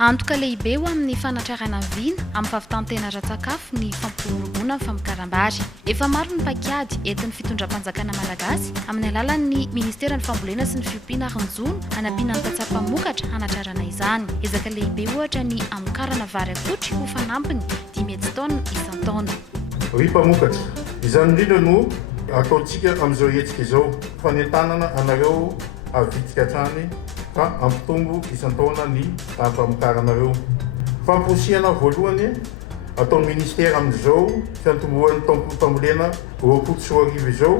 Antoka lehibe ho amin'ny fanatrarana vina amin'ny fahavitantena ra-tsakafo ny fampiroroboana amin'ny famokaram-bary. Efa maro ny pakiady entin'ny fitondram-panjakana malagasy amin'ny alalan'ny ministeran'ny fambolena sy ny fiompiana Anjozorobe hanampiana ny tantsaha Mpamokatra hanatrarana izany. Ezaka lehibe ohatra ny amokarana vary akotry ho fanampiny 10 taona isan-taona. Ry Mpamokatra, izany indrindra no ataontsika amin'izao hetsika izao fanentanana anareo avitika hatrany ka ampitombo isan-taona ny taom-pamokaranareo. Famposiana voalohany ataon'ny ministera amin'izao fiantombohan'ny taom-pambolena roapolo sy roa arivo izao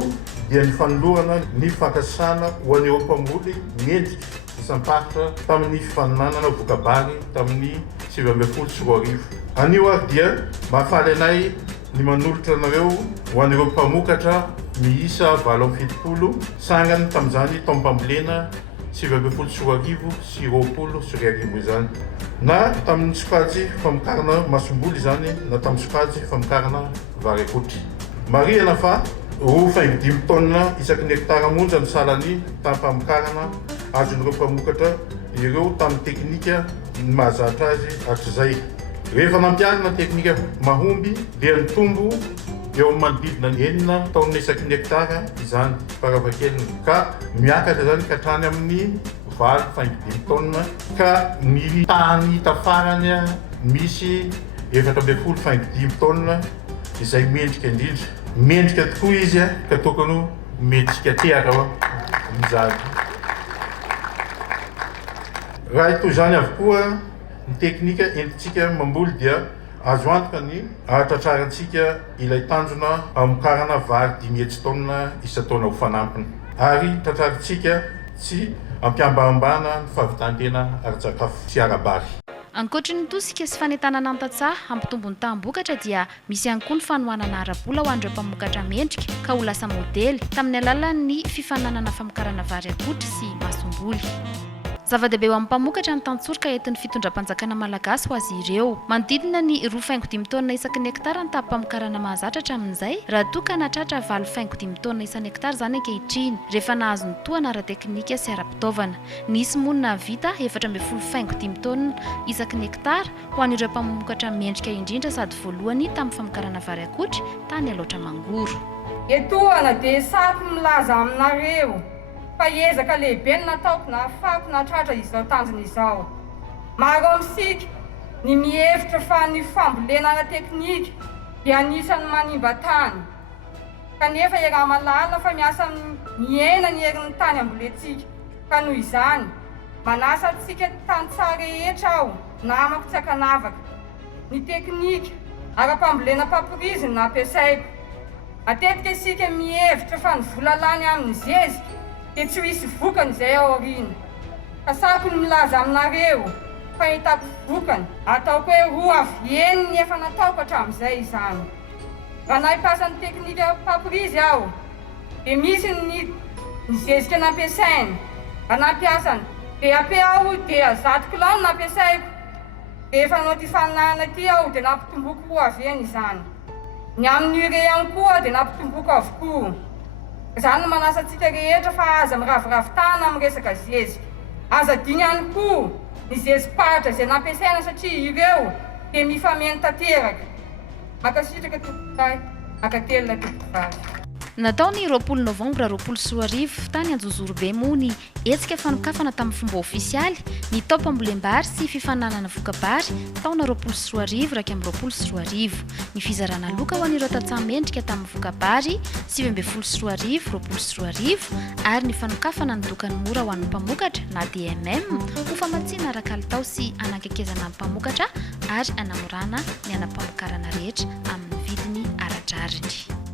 dia ny fanolorana ny fakasana ho an'ireo mpamboly mendrika isamparitra tamin'ny fifaninanana voka-bary tamin'ny 20 sy roa arivo. Anio ary dia mahafaly anay ny manolotra anareo ho an'ireo mpamokatra miisa 70 sangany tamin'izany taom-pambolena 20 sy roa arivo sy 20 sy roa arivo izany. Na tamin'ny sokajy famokarana masomboly izany na tamin'ny sokajy famokarana vary akotry. Marihana fa 5 taona isaky ny hektara monja ny salany taom-pamokarana azon'ireo mpamokatra ireo tamin'ny teknika mahazatra azy hatrizay. Rehefa nampiarina teknika mahomby dia ny tombo eo manodidina 9 taona isaky ny hektara izany faravakeliny ka miakatra zany ka hatrany amin'ny 5 taona ka ny tany tafarany misy 7.5 taona izay mendrika indrindra. Mendrika tokoa izy ka tokony mendrika teraka izany. Raha ito zany avokoa ny teknika entintsika mamboly dia azo antoka ny ahatratrarantsika ilay tanjona amokarana vary 10 taona isan-taona ho fanampiny ary tratrarantsika tsy ampiambambana ny fahavitantena ara-tsakafo sy ara-bary. Ankoatry ny tosika sy fanentanana ny tantsaha hampitombo ny Mpamokatra dia misy ihany koa ny fanohanana ara-bola ho an'ireo mpamokatra mendrika ka ho lasa modely tamin'ny alalan'ny fifaninanana famokarana vary akotry sy masomboly. Zava-dehibe ho amin'ny Mpamokatra ny tantsorika entin'ny fitondram-panjakana malagasy ho azy ireo. Manodidina ny 2.5 taona isaky ny hektara ny taom-pamokarana mahazatra hatramin'izay raha toa ka nahatratra 5.5 taona isan'ny hektara zany ankehitriny rehefa nahazo ny toana ara-teknika sy ara-pitaovana. Nisy moa na vita 14.5 taona isaky ny hektara ho an'ireo mpamokatra mendrika indrindra sady voalohany tamin'ny famokarana vary akotry tany aloatra mangoro. Etoana dia sako milaza aminareo fa ezaka lehibe nataoko na afako nahatratra izao tanjona izao. Maro amintsika ny mihevitra fa ny fambolena ara-teknika dia anisan'ny manimba tany. Kanefa raha malala fa miasa miaina ny herin'ny tany ambolentsika. Ka noho izany, manasa antsika tantsaha rehetra aho namako tsy akanavaka. Ny teknika ara-pambolena paporiziny no ampiasaiko. Matetika isika mihevitra fa ny vola lany amin'ny zezika dia tsy hisy vokany izay ao aoriana. Kasako ny milaza aminareo fa hitako vokany ataoko hoe roa avy ny efa nataoko hatramin'izay izany. Raha nahipasan'ny teknika paporizy aho dia misy ny zezika nampiasainy. Raha nampiasany dia ape aho dia 100 kilao nampiasaiko. Rehefa nao ty faninanana ty aho dia nampitomboako roa avy izany. Ny amin'ny ireo ihany koa dia nampitomboako avokoa. Izany no manasa antsika rehetra fa aza miraviravitana amin'ny resaka zezika. Aza diny ihany koa ny zezi-paritra izay nampiasaina satria ireo dia mifameno tanteraka. Makasitraka tompokay, makatelina tompokay. Nataony 20 novambra 2021 tany Anjozorobe moa ny hetsika fanokafana tamin'ny fomba ofisialy ny taom-pambolem-bary sy fifaninanana voka-bary taona 2021 raika amin'ny 2021. Ny Fizarana loka ho an'ireo tantsaha mendrika tamin'ny voka-bary 2021 2021 ary ny fanokafana ny Dokany Mora ho an'ny Mpamokatra na DMM ho famatsiana ara-kalitao sy anakekezana ny Mpamokatra ary anamorana ny anam-pamokarana rehetra amin'ny vidiny ara-drariny.